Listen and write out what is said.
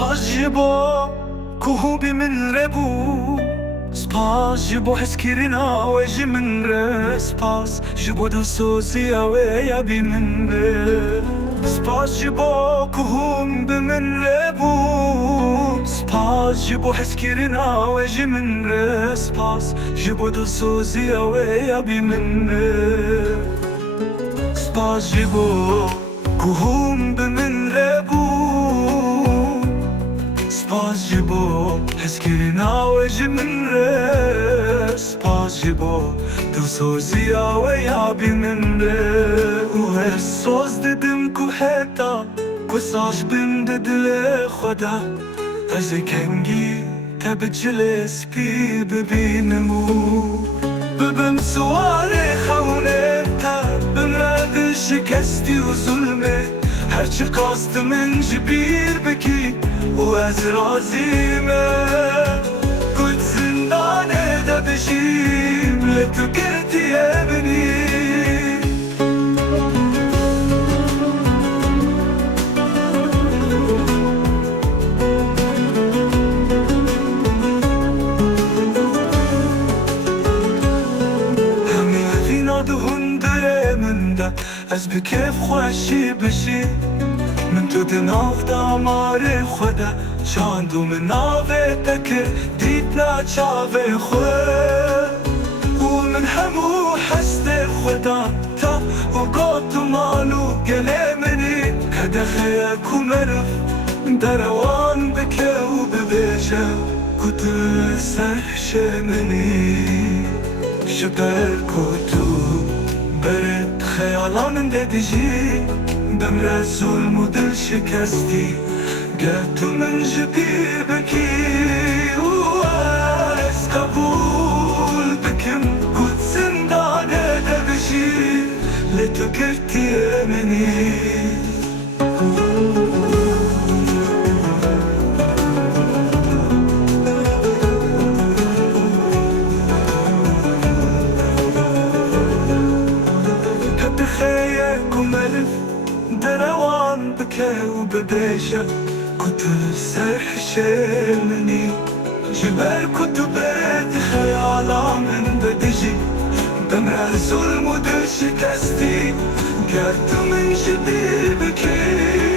جبو كهوبي من ربو سباس جبو حس كيرنا وجي من سباس جبو دسوسي ويا بي من سباس جبو كهوم بمن ربو سباس جبو حس كيرنا وجي من سباس جبو دسوسي ويا بي من سباس جبو كهوم بمن ربو سباس جبو حس كيرنا وجي من سباس جبو دسوسي ويا بي من وهالصوص ددم كوهتا كوساش بن ددل خدا ازي كنجي تبجلس بي ببينمو ببم سواري خونتا بمراد شكستي وظلمي هرچی قاست من جبیر بکی و از رازیمه گل زندانه دا بشیم لتو گرتی ابنی همه هفینا دهون دره من دا از بکیف خوشی بشی من تو دناف دامار خدا شاندو من ناوه تکر دیدنا چاوه خود ومن همو حست خدا تا وقات مالو گله منی کدخیک و مرف دروان بکه و ببیجه کدو سرش منی شبر کدو برد خیالان ددیجی بمرا ظلم و دل شکستی گرد تو من جبیر بکی و از قبول بکم کد زندانه دبشی لتو گرتی منی دروان بكى وببيشة كنت سرح شمني جبال كنت بيت خيالة من بدجي بمرا ظلم ودل شكستي قعدت من جديد بكي